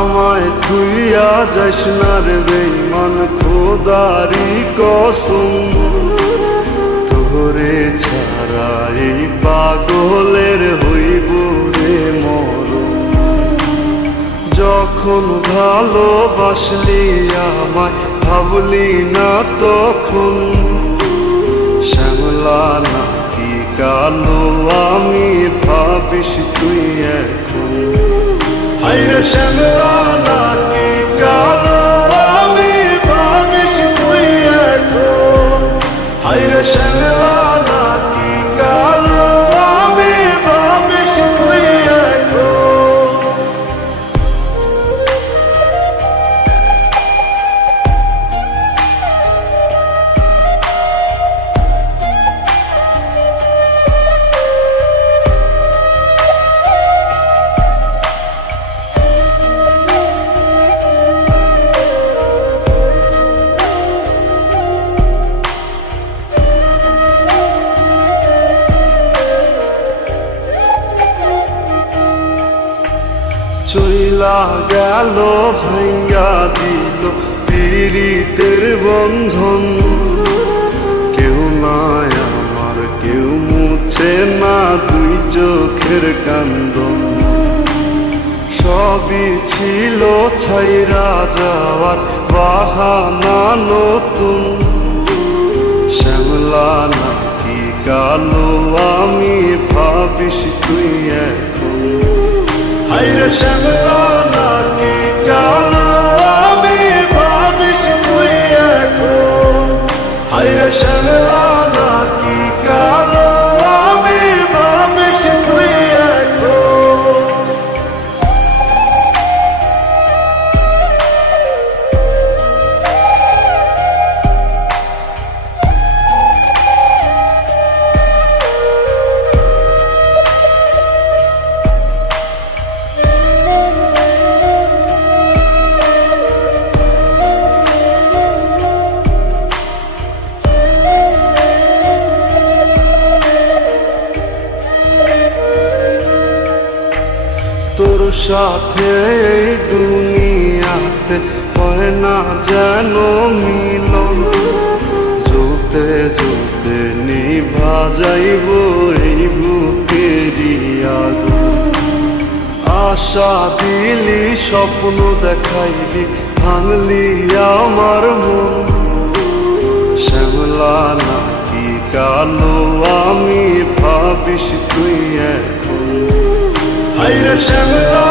আমায় তুইয়া যাস না রে বেঈমান, খোদারি কসম তোরে ছাড়া এই পাগলের হইব রে মরণ। যখন ভালোবাসলি আমায় ভাবলি না তখন, শ্যামলা নাকি কালো আমি ভাবিস তুই এখন। হায়রে শ্যামলা নাকি কালো আমি ভাবিস তুই এখন। হায়রে শ্যামলা নাকি কালো আমি ভাবিস তুই এখন। চইলা গেল ভাঙ্গা দিল পীড়িতের বন্ধন, কেউ নাই আমার কেউ মুছে না দুই চোখের কান্দন। সবই ছিল ছাইরা যাওয়ার বাহানা নতুন, শ্যামলা নাকি কালো আমি ভাবিস তুই এখন। হায়রে শ্যামলা নাকি কালো আমি ভাবিস তুই এখন। হায়রে শ্যামলা নাকি কালো আমি ভাবিস তুই এখন। তোর সাথে এই দুনিয়াতে হয় না যেন মিলন, জ্বলতে জ্বলতে নিভা যাইব এই বুকেরই আগুন। আশা দিলি স্বপ্ন দেখাইলি ভাঙলি আমার মন, শ্যামলা নাকি কালো আমি ভাবিস তুই এখন। হায়রে শ্যামলা